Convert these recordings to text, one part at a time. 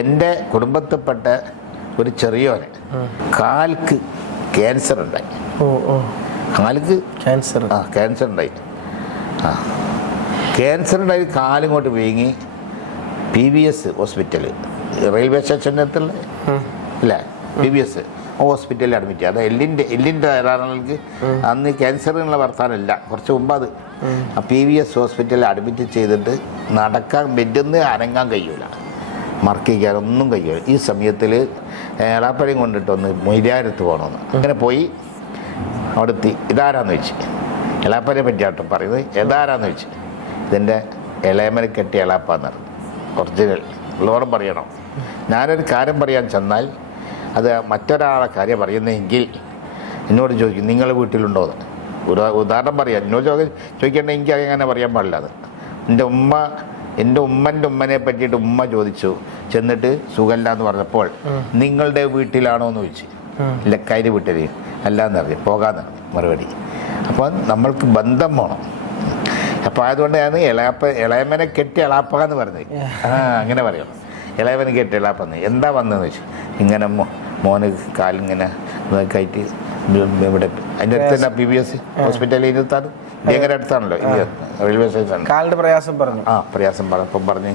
എൻ്റെ കുടുംബത്തിൽപ്പെട്ട ഒരു ചെറിയോന് കാൽക്ക് ക്യാൻസർ ഉണ്ടായി. കാൽക്ക് ക്യാൻസർ ഉണ്ടായി. ക്യാൻസർ ഉണ്ടായി കാലിങ്ങോട്ട് വീങ്ങി PVS ഹോസ്പിറ്റല്, റെയിൽവേ സ്റ്റേഷൻ്റെ അടുത്തുള്ള അല്ലേ, PVS ഹോസ്പിറ്റലിൽ അഡ്മിറ്റ് ചെയ്യും. അത് എല്ലിൻ്റെ തയ്യാറാണെങ്കിൽ അന്ന് ക്യാൻസറിനുള്ള വർത്താനമില്ല, കുറച്ച് മുമ്പ് അത് PVS ഹോസ്പിറ്റലിൽ അഡ്മിറ്റ് ചെയ്തിട്ട് നടക്കാൻ ബെഡിന്ന് അനങ്ങാൻ കഴിയൂല, മറക്കിക്കാൻ ഒന്നും കഴിയൂല. ഈ സമയത്തിൽ എളാപ്പഴയും കൊണ്ടിട്ടൊന്ന് മൊയ്ലാരത്ത് പോകണമെന്ന് അങ്ങനെ പോയി. അവിടെത്തി ഇതാരാന്ന് വെച്ച്, എളാപ്പനെ പറ്റിയാട്ടോ പറയുന്നത്, ഏതാരാന്ന് വെച്ച് ഇതിൻ്റെ ഇളയമനെ കെട്ടി എളാപ്പാന്ന് പറഞ്ഞു. ഒറിജിനൽ ഉള്ളവരും പറയണം. ഞാനൊരു കാര്യം പറയാൻ ചെന്നാൽ അത് മറ്റൊരാളെ കാര്യം പറയുന്നതെങ്കിൽ എന്നോട് ചോദിക്കും നിങ്ങൾ വീട്ടിലുണ്ടോയെന്ന്. ഒരു ഉദാഹരണം പറയാം, എന്നോട് ചോദിക്കേണ്ട എനിക്ക് അങ്ങനെ പറയാൻ പാടില്ല. അത് എൻ്റെ ഉമ്മൻ്റെ ഉമ്മനെ പറ്റിയിട്ട് ഉമ്മ ചോദിച്ചു, ചെന്നിട്ട് സുഖമില്ല എന്ന് പറഞ്ഞപ്പോൾ നിങ്ങളുടെ വീട്ടിലാണോ എന്ന് ചോദിച്ചു. ലക്കാരി വീട്ടിൽ അല്ലാന്ന് പറഞ്ഞു, പോകാന്ന് മറുപടി. അപ്പോൾ നമ്മൾക്ക് ബന്ധം വേണം. അപ്പോൾ അതുകൊണ്ട് ഞാൻ ഇളയമനെ കെട്ടി എളാപ്പ എന്ന് പറഞ്ഞത്. അങ്ങനെ പറയണം, ഇളയമനെ കെട്ടി എളാപ്പന്ന്. എന്താ വന്നതെന്ന് വെച്ചു, ഇങ്ങനെ മോന് കാലിങ്ങനെ കയറ്റി ഇവിടെ അതിൻ്റെ അടുത്ത് തന്നെ PVS ഹോസ്പിറ്റലിൽ ഇരുത്താണ്, ഭയങ്കര അടുത്താണല്ലോ റെയിൽവേ സ്റ്റേഷൻ. കാലിൻ്റെ പ്രയാസം പറഞ്ഞു. പ്രയാസം പറഞ്ഞപ്പം പറഞ്ഞ്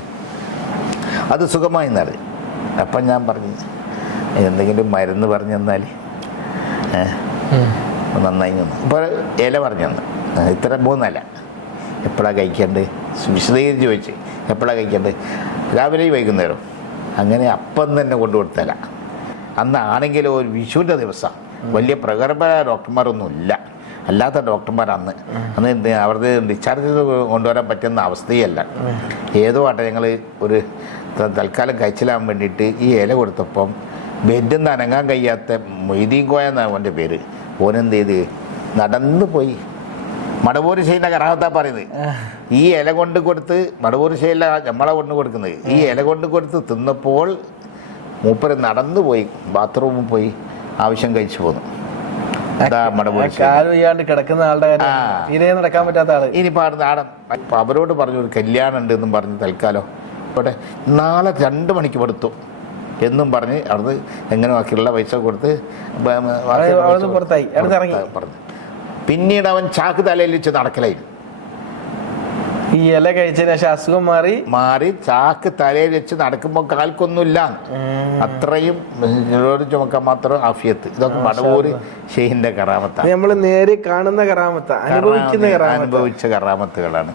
അത് സുഖമായി എന്നറി. അപ്പം ഞാൻ പറഞ്ഞു എന്തെങ്കിലും മരുന്ന് പറഞ്ഞു തന്നാൽ നന്നായി നിന്ന്. ഇപ്പോൾ ഇല പറഞ്ഞു തന്നു, ഇത്ര 3 ഇല എപ്പോഴാണ് കഴിക്കേണ്ടത് വിശദീകരിച്ച് ചോദിച്ച്, എപ്പോഴാണ് കഴിക്കേണ്ടത്, രാവിലെ വൈകുന്നേരം. അങ്ങനെ അപ്പം തന്നെ കൊണ്ടു കൊടുത്തല. അന്ന് ആണെങ്കിലും ഒരു വിഷുവിൻ്റെ ദിവസം വലിയ പ്രഗത്ഭരായ ഡോക്ടർമാരൊന്നും ഇല്ല, അല്ലാത്ത ഡോക്ടർമാർ അന്ന് അവർക്ക് ഡിസ്ചാർജ് കൊണ്ടുവരാൻ പറ്റുന്ന അവസ്ഥയല്ല. ഏതോ ആട്ടെ ഞങ്ങൾ ഒരു തൽക്കാലം കഴിച്ചിലാൻ വേണ്ടിയിട്ട് ഈ ഇല കൊടുത്തപ്പം ബെഡിൽ നിന്ന് അനങ്ങാൻ കഴിയാത്ത മൊയ്തീൻ കോയ എന്നാണ് അവൻ്റെ പേര്. ഓനെന്ത് ചെയ്ത് നടന്നു പോയി. മടവൂര് ശൈലിൻ്റെ കറാമത്താ പറയുന്നത്. ഈ ഇല കൊണ്ട് കൊടുത്ത് മടവൂര് ശൈല നമ്മളെ കൊണ്ട് കൊടുക്കുന്നത്, ഈ ഇല കൊണ്ട് കൊടുത്ത് തിന്നപ്പോൾ മൂപ്പര് നടന്നു പോയി, ബാത്റൂമിൽ പോയി ആവശ്യം കഴിച്ചു പോന്നു. കിടക്കുന്ന ആളുടെ നടക്കാൻ പറ്റാത്ത ആള് ഇനി പാടുന്ന ആടം. അവരോട് പറഞ്ഞു ഒരു കല്യാണം ഉണ്ട് എന്നും പറഞ്ഞ് തൽക്കാലം ഇവിടെ നാളെ 2 മണിക്ക് കൊടുത്തു എന്നും പറഞ്ഞ് അവിടുന്ന് എങ്ങനെ ബാക്കിയുള്ള പൈസ കൊടുത്ത് പറഞ്ഞു. പിന്നീട് അവൻ ചാക്ക് തലയിൽ വെച്ച് നടക്കലായിരുന്നു. ഈ ഇല കഴിച്ചതിന് ശേഷം അസുഖം മാറി ചാക്ക് തലയിൽ വെച്ച് നടക്കുമ്പോൾ കാൽക്കൊന്നുമില്ല, അത്രയും ചുമക്കാൻ മാത്രം ആഫിയത്ത്. ഇതൊക്കെ മടവൂര് ഷെയ്ഖിന്റെ കറാമത്താണ്, നമ്മൾ നേരെ കാണുന്ന കറാമത്ത, അനുഭവിച്ച കറാമത്തുകളാണ്.